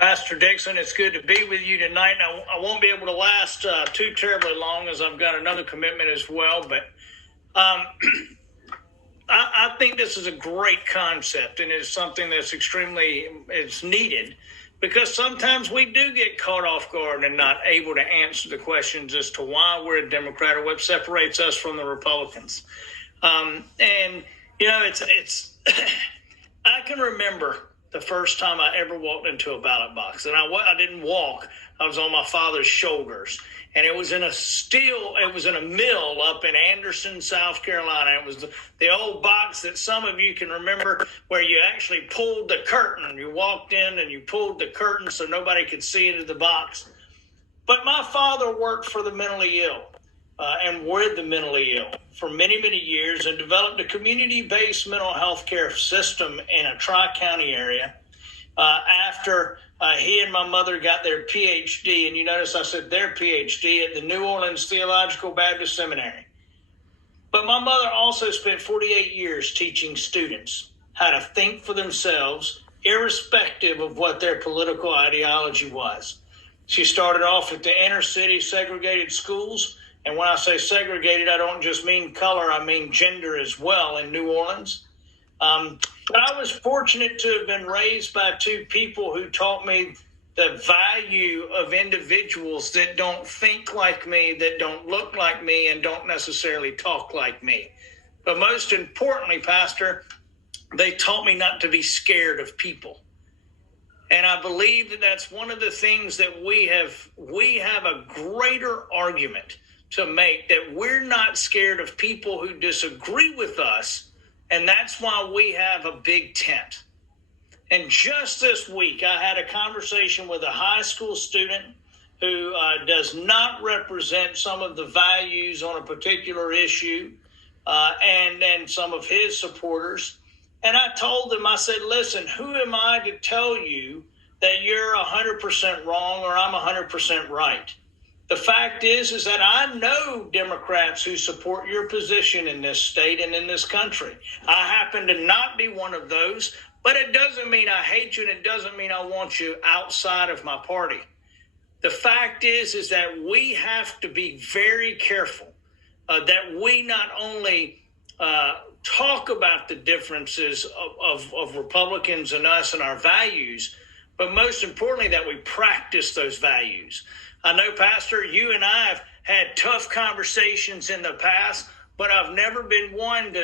Pastor Dixon, it's good to be with you tonight. I won't be able to last too terribly long as I've got another commitment as well, but I think this is a great concept, and it's something that's it's needed, because sometimes we do get caught off guard and not able to answer the questions as to why we're a Democrat or what separates us from the Republicans. And it's I can remember the first time I ever walked into a ballot box. And I didn't walk. I was on my father's shoulders. And it was in a mill up in Anderson, South Carolina. It was the old box that some of you can remember, where you actually pulled the curtain. You walked in and you pulled the curtain so nobody could see into the box. But my father worked for the mentally ill and with the mentally ill for many, many years, and developed a community-based mental health care system in a tri-county area after he and my mother got their PhD. And you notice I said their PhD at the New Orleans Theological Baptist Seminary. But my mother also spent 48 years teaching students how to think for themselves, irrespective of what their political ideology was. She started off at the inner city segregated schools. And when I say segregated, I don't just mean color, I mean gender as well, in New Orleans. But I was fortunate to have been raised by two people who taught me the value of individuals that don't think like me, that don't look like me, and don't necessarily talk like me. But most importantly, Pastor, they taught me not to be scared of people. And I believe that that's one of the things that we have a greater argument to make, that we're not scared of people who disagree with us. And that's why we have a big tent. And just this week, I had a conversation with a high school student who does not represent some of the values on a particular issue and some of his supporters. And I told them, I said, listen, who am I to tell you that you're 100% wrong or I'm 100% right? The fact is that I know Democrats who support your position in this state and in this country. I happen to not be one of those, but it doesn't mean I hate you, and it doesn't mean I want you outside of my party. The fact is that we have to be very careful that we not only talk about the differences of Republicans and us and our values, but most importantly, that we practice those values. I know, Pastor, you and I have had tough conversations in the past, but I've never been one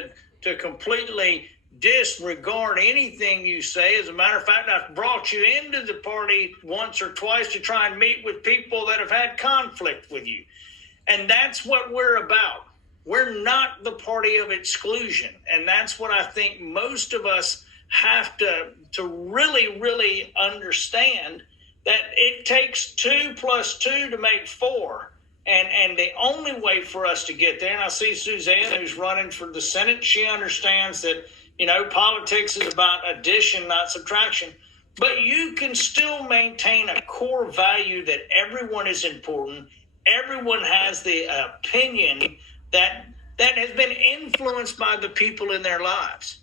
to completely disregard anything you say. As a matter of fact, I've brought you into the party once or twice to try and meet with people that have had conflict with you. And that's what we're about. We're not the party of exclusion. And that's what I think most of us have to really, really understand, that it takes 2 + 2 to make 4. And the only way for us to get there, and I see Suzanne, who's running for the Senate, she understands that, politics is about addition, not subtraction. But you can still maintain a core value that everyone is important. Everyone has the opinion that has been influenced by the people in their lives.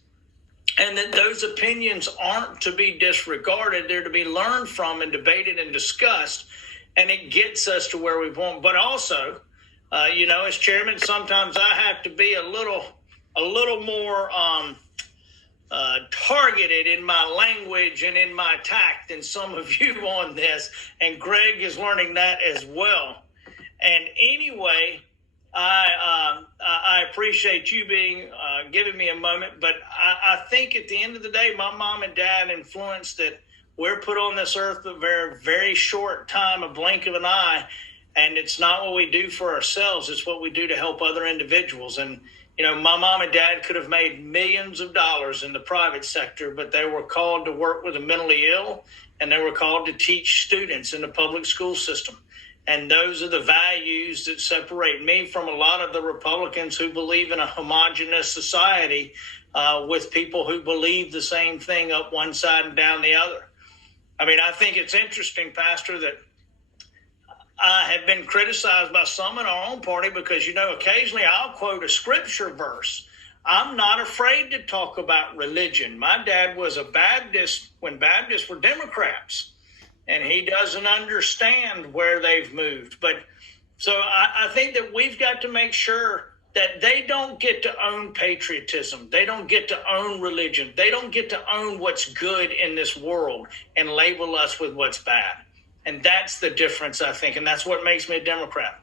And that those opinions aren't to be disregarded. They're to be learned from and debated and discussed. And it gets us to where we want. But also, as chairman, sometimes I have to be a little more targeted in my language and in my tact than some of you on this. And Greg is learning that as well. And anyway, I appreciate you giving me a moment, but I think at the end of the day, my mom and dad influenced that we're put on this earth a very, very short time, a blink of an eye, and it's not what we do for ourselves, it's what we do to help other individuals. And, my mom and dad could have made millions of dollars in the private sector, but they were called to work with the mentally ill, and they were called to teach students in the public school system. And those are the values that separate me from a lot of the Republicans who believe in a homogenous society with people who believe the same thing up one side and down the other. I mean, I think it's interesting, Pastor, that I have been criticized by some in our own party because, occasionally I'll quote a scripture verse. I'm not afraid to talk about religion. My dad was a Baptist when Baptists were Democrats. he doesn't understand where they've moved. But so I think that we've got to make sure that they don't get to own patriotism. They don't get to own religion. They don't get to own what's good in this world and label us with what's bad. And that's the difference, I think. And that's what makes me a Democrat.